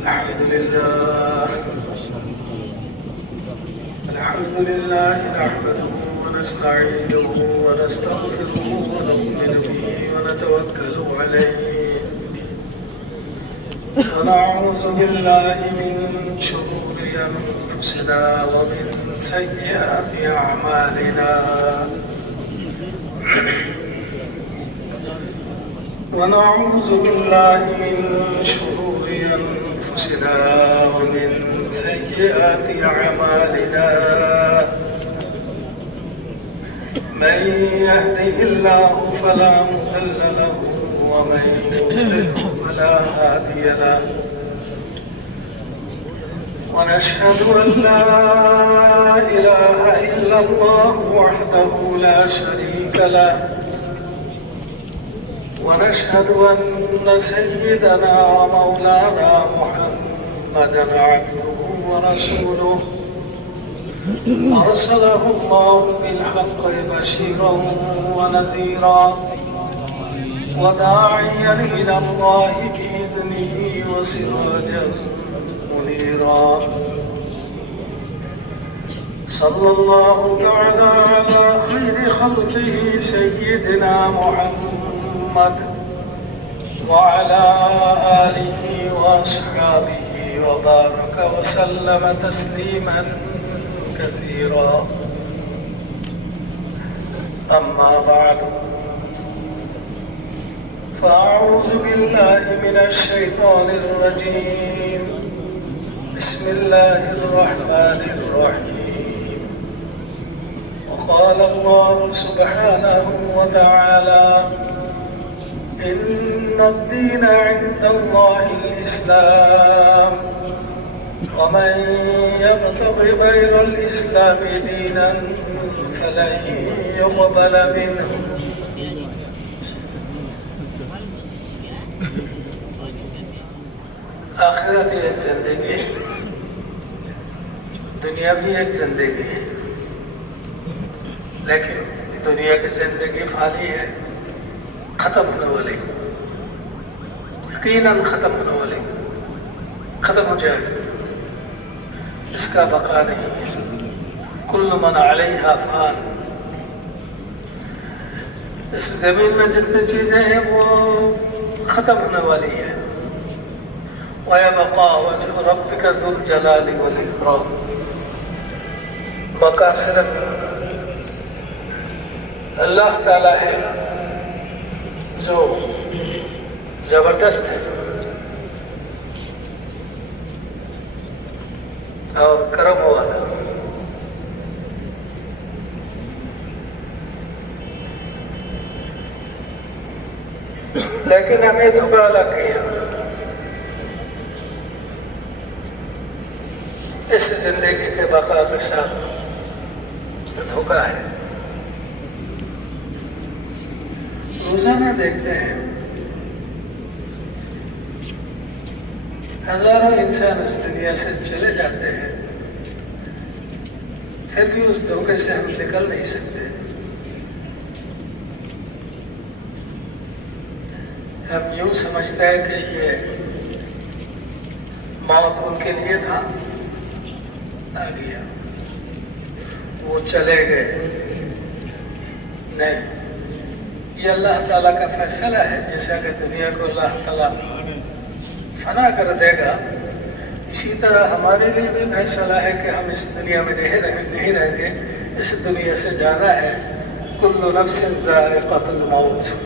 الحمد لله نحمده ونستعينه ونستغفره ونؤمن به ونتوكل عليه ونعوذ بالله من شرور أنفسنا ومن سيئات أعمالنا ونعوذ بالله من شرور أنفسنا ومن سيئات أعمالنا من يهده الله فلا مضل له ومن يضلل فلا هادي له ونشهد أن لا إله إلا الله وحده لا شريك له ونشهد أن سيدنا ومولانا محمدا عبده ورسوله أرسله الله بالحق بشيرا ونذيرا وداعيا إلى الله بإذنه وسراجا منيرا صلى الله تعالى على خير خلقه سيدنا محمد وعلى آله وأصحابه وبارك وسلم تسليما كثيرا أما بعد فأعوذ بالله من الشيطان الرجيم بسم الله الرحمن الرحيم وقال الله سبحانه وتعالى إن الدين عند الله الإسلام ومن يبتغ غير الإسلام دينا فلن يقبل منه आखिरत एक जिंदगी है, दुनिया भी एक जिंदगी है, लेकिन दुनिया की जिंदगी फानी है, खत्म होने वाली, यकीनन खत्म होने वाली, खत्म हो जाएगी, इसका बका नहीं है। कुल्लु मन अलैहा फान, इस जमीन में जितनी चीजें हैं वो खत्म होने वाली है। वयबका वजह रब्बिका ज़ुल जलाली वल इकराम, बका सिर्फ अल्लाह ताला है जो जबरदस्त है और करम वाला। लेकिन हमें धोखा लग गया, इस जिंदगी के बका के साथ धोखा है। रोजाना देखते हैं हजारों इंसान उस दुनिया से चले जाते हैं, फिर भी उस धोखे से हम निकल नहीं सकते। हम यूं समझते हैं कि ये मौत उनके लिए था, आ गया, वो चले गए। नहीं, ये अल्लाह ताला का फैसला है। जैसा कि दुनिया को अल्लाह ताला फना कर देगा, इसी तरह हमारे लिए भी फैसला है कि हम इस दुनिया में नहीं रहेंगे, इस दुनिया से जाना है। कुल्लु नफ्सिन ज़ाइक़तुल मौत।